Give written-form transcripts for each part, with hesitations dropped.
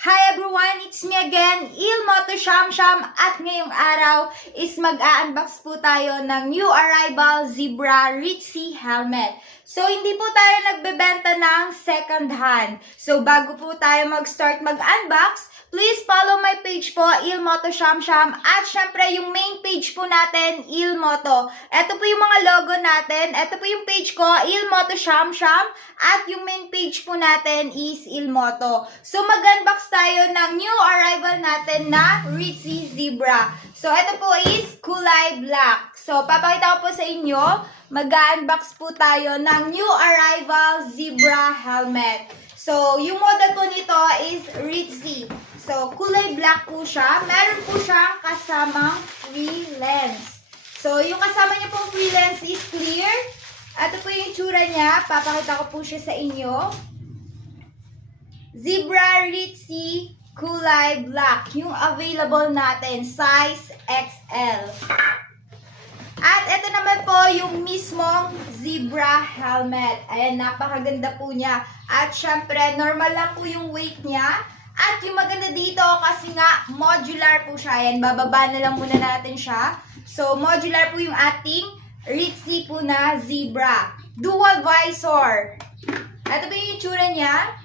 Hi everyone! It's me again, Ilmoto Shamsham, at ngayong araw is mag-a-unbox po tayo ng new arrival Zebra Ritzy helmet. So, hindi po tayo nagbebenta ng second hand. So, bago po tayo mag-start mag-unbox, please follow my page po, Ilmoto Shamsham, at syempre yung main page po natin, Ilmoto. Ito po yung mga logo natin. Ito po yung page ko, Ilmoto Shamsham, at yung main page po natin is Ilmoto. So, mag-unbox tayo ng new arrival natin na Ritzy Zebra. So, ito po is kulay black. So, papakita ko po sa inyo, mag-unbox po tayo ng new arrival Zebra helmet. So, yung model po nito is Ritzy. So, kulay black po siya. Meron po siyang kasamang free lens. So, yung kasama niya pong free lens is clear. Ito po yung itsura niya. Papakita ko po siya sa inyo. Zebra Ritzy kulay black. Yung available natin, size XL. At ito naman po yung mismong Zebra helmet. Ayan, napakaganda po niya. At syempre, normal lang po yung weight niya. At yung maganda dito, kasi nga, modular po siya. Ayan, bababa na lang muna natin siya. So, modular po yung ating Ritzy po na Zebra. Dual visor. Ito po yung itsura niya.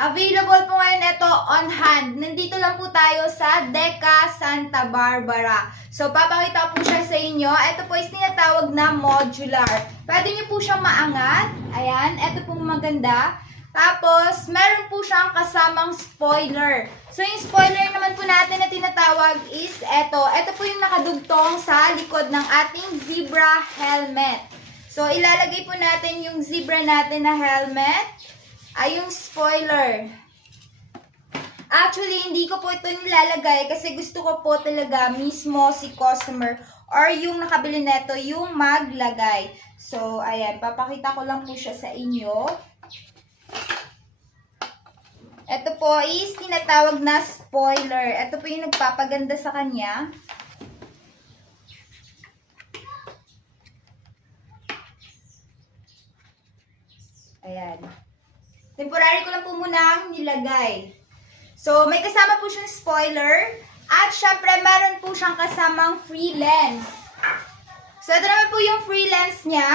Available po ngayon ito on hand. Nandito lang po tayo sa Deca, Santa Barbara. So, papakita po siya sa inyo. Ito po is tinatawag na modular. Pwede nyo po siyang maangat. Ayan, ito pong maganda. Tapos, meron po siyang kasamang spoiler. So, yung spoiler naman po natin na tinatawag is ito. Ito po yung nakadugtong sa likod ng ating Zebra helmet. So, ilalagay po natin yung Zebra natin na helmet. Ay, yung spoiler. Actually, hindi ko po ito nilalagay kasi gusto ko po talaga mismo si customer or yung nakabili neto yung maglagay. So, ayan. Papakita ko lang po siya sa inyo. Ito po is tinatawag na spoiler. Ito po yung nagpapaganda sa kanya. Ayan. Temporary ko lang po muna ang nilagay. So, may kasama po siyang spoiler. At syempre, meron po siyang kasamang free lens. So, ito naman po yung free lens niya.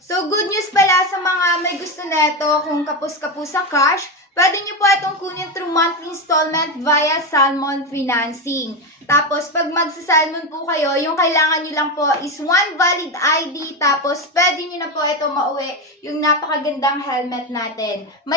So, good news pala sa mga may gusto neto kung kapos-kapos sa cash. Pwede nyo po itong kunin through monthly installment via Salmon Financing. Tapos, pag magsa-Salmon po kayo, yung kailangan nyo lang po is one valid ID. Tapos, pwede nyo na po ito mauwi yung napakagandang helmet natin. May